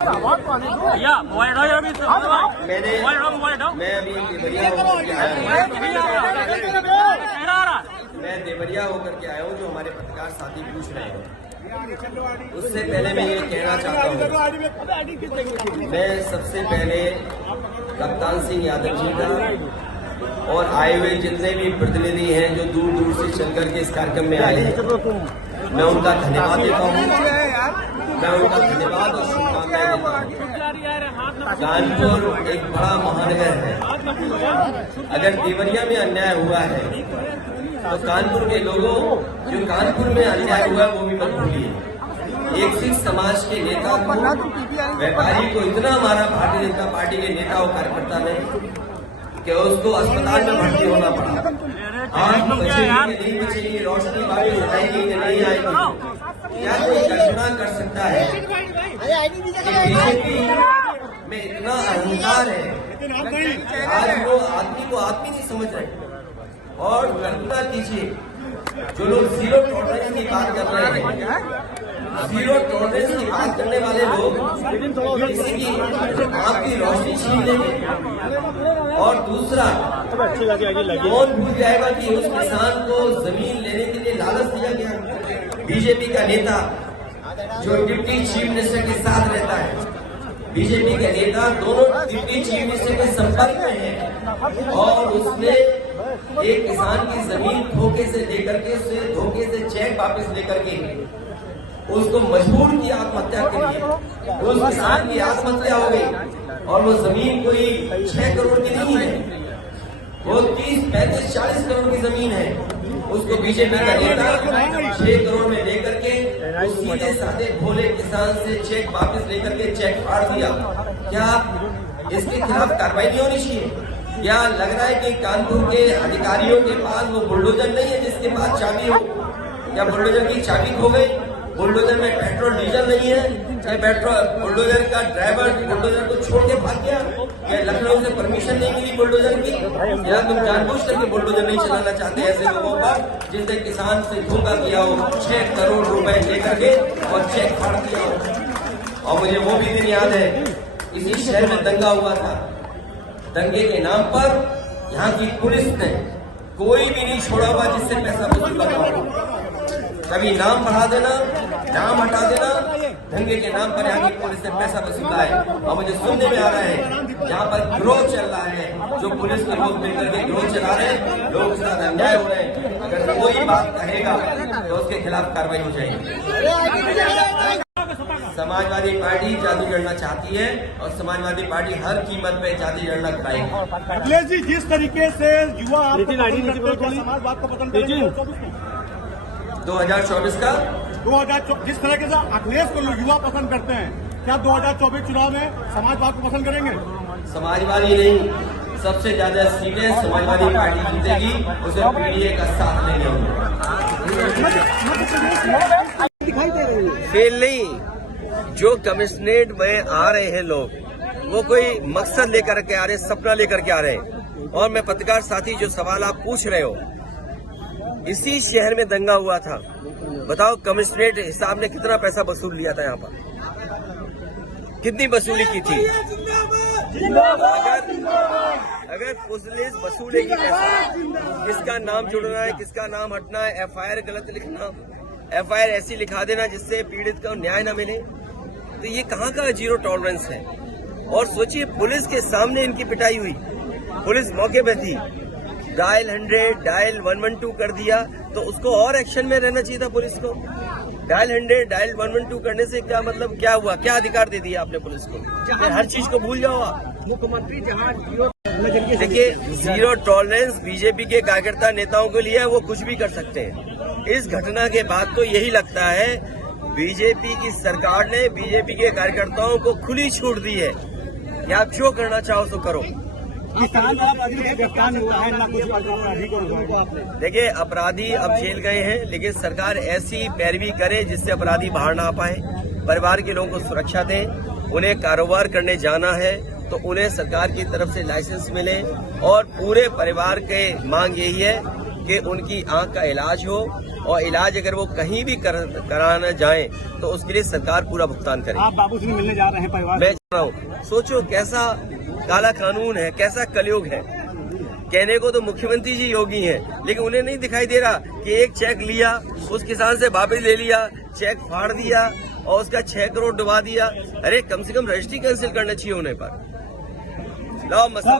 भैया मोबाइल हटाओ यार, मैं अभी देवरिया होकर के आया हूँ। जो हमारे पत्रकार साथी पूछ रहे हैं, उससे पहले मैं ये कहना चाहता हूँ, मैं सबसे पहले कप्तान सिंह यादव जी का और आए हुए जितने भी प्रतिनिधि हैं जो दूर दूर से चल करके इस कार्यक्रम में आए हैं, मैं उनका धन्यवाद देता हूँ। मैं उनका धन्यवाद और शुभकामनाएं देता हूँ। कानपुर एक बड़ा महानगर है। अगर देवरिया में अन्याय हुआ है तो कानपुर के लोगों, जो कानपुर में अन्याय हुआ है वो भी मत भूलिए। एक सिख समाज के नेता को, व्यापारी को इतना मारा भारतीय जनता पार्टी के नेता और कार्यकर्ता ने कि उसको अस्पताल में भर्ती होना पड़ा। आज नहीं बचेगी, रोशनी बाकी बताएगी कि नहीं आएगी। क्या कोई कल्पना कर सकता है कि बीजेपी में इतना अहंकार है? आज वो आदमी को आदमी नहीं समझ रहे। और कल्पना कीजिए, जो लोग जीरो टॉलरेंस की बात कर रहे हैं, जीरो टॉलरेंस की बात करने वाले लोग किसी की आपकी रोशनी छीन लेंगे। और दूसरा, कौन भूल जाएगा कि उस किसान को जमीन लेने के लिए लालच दिया गया? बीजेपी का नेता जो डिप्टी चीफ मिनिस्टर के साथ रहता है, बीजेपी का नेता दोनों डिप्टी चीफ मिनिस्टर के संपर्क में है, और उसने एक किसान की जमीन धोखे से लेकर के, उसे धोखे से चेक वापस लेकर के उसको मजबूर किया आत्महत्या के लिए। उस किसान की आत्महत्या हो गई और वो जमीन कोई 6 करोड़ की नहीं है, वो 30, 35, 40 करोड़ की जमीन है। उसको बीजेपी का नेता 6 करोड़ में लेकर के उस सीधे साधे भोले किसान से चेक वापस लेकर के चेक फाड़ दिया। क्या इसके खिलाफ कार्रवाई नहीं होनी चाहिए? क्या लग रहा है कि कानपुर के अधिकारियों के पास वो बुलडोजर नहीं है जिसके पास चाबी हो? क्या बुलडोजर की चाबी खो गई? बुलडोजर में पेट्रोल डीजल नहीं है? चाहे बुलडोजर का ड्राइवर बुलडोजर को छोड़ के भाग गया? क्या लखनऊ से परमिशन नहीं मिली बुलडोजर की? या तुम जानबूझ करके बुलडोजर नहीं चलाना चाहते ऐसे लोगों पर जिसने किसान से धोखा किया हो, 6 करोड़ रुपए लेकर के और चेक फाड़ दिया हो? और मुझे वो भी दिन याद है, इसी शहर में दंगा हुआ था। दंगे के नाम पर यहाँ की पुलिस ने कोई भी नहीं छोड़ा हुआ जिससे पैसा वसूल करना हो। कभी नाम बढ़ा देना, नाम हटा देना, दंगे के नाम पर यहाँ की पुलिस ने पैसा वसूला है। और मुझे सुनने में आ रहा है यहाँ पर गिरोह चल रहा है, जो पुलिस के लोग मिलकर के गिरोह चला रहे हैं, लोग के साथ अन्याय हो रहे हैं। अगर कोई बात कहेगा तो उसके खिलाफ कार्रवाई हो जाएगी। समाजवादी पार्टी जादू जड़ना चाहती है और समाजवादी पार्टी हर कीमत पे जादू जड़ना कराएगी। अखिलेश जी, जिस तरीके से युवा समाजवाद को पसंद करेंगे 2024 का 2024 जिस तरीके से अखिलेश को युवा पसंद करते हैं, क्या 2024 चुनाव में समाजवाद को पसंद करेंगे? समाजवादी नहीं, सबसे ज्यादा सीटें समाजवादी पार्टी जीतेगी, उसे पीडीए का साथ नहीं होगा। फेल नहीं, जो कमिश्नरेट में आ रहे हैं लोग, वो कोई मकसद लेकर के आ रहे, सपना लेकर के आ रहे हैं। और मैं पत्रकार साथी, जो सवाल आप पूछ रहे हो, इसी शहर में दंगा हुआ था। बताओ कमिश्नरेट हिसाब ने कितना पैसा वसूल लिया था? यहाँ पर कितनी वसूली की थी? अगर पुलिस वसूलेगी पैसा, किसका नाम जुड़ना है, किसका नाम हटना है, FIR गलत लिखना, FIR ऐसी लिखा देना जिससे पीड़ित को न्याय न मिले, तो ये कहाँ का जीरो टॉलरेंस है? और सोचिए, पुलिस के सामने इनकी पिटाई हुई, पुलिस मौके पे थी, डायल 100, डायल 112 कर दिया, तो उसको और एक्शन में रहना चाहिए था पुलिस को। डायल 100, डायल 112 करने से क्या मतलब, क्या हुआ? क्या अधिकार दे दिया आपने पुलिस को? हर चीज को भूल जाओ आप। मुख्यमंत्री जहाँ देखिए, जीरो टॉलरेंस बीजेपी के कार्यकर्ता नेताओं के लिए वो कुछ भी कर सकते हैं। इस घटना के बाद तो यही लगता है बीजेपी की सरकार ने बीजेपी के कार्यकर्ताओं को खुली छूट दी है कि आप जो करना चाहो तो करो। देखिए, अपराधी अब जेल गए हैं, लेकिन सरकार ऐसी पैरवी करे जिससे अपराधी बाहर ना आ पाए। परिवार के लोगों को सुरक्षा दें। उन्हें कारोबार करने जाना है तो उन्हें सरकार की तरफ से लाइसेंस मिले। और पूरे परिवार के मांग यही है कि उनकी आंख का इलाज हो, और इलाज अगर वो कहीं भी कराना जाएं तो उसके लिए सरकार पूरा भुगतान करे। आप बाबू से मिलने जा रहे हैं परिवार? मैं जा रहा हूँ। सोचो कैसा काला कानून है, कैसा कलयुग है। कहने को तो मुख्यमंत्री जी योगी हैं, लेकिन उन्हें नहीं दिखाई दे रहा कि एक चेक लिया, उस किसान से वापस ले लिया, चेक फाड़ दिया और उसका 6 करोड़ डुबा दिया। अरे कम से कम रजिस्ट्री कैंसिल करना चाहिए उन्हें पर। लाओ मसला।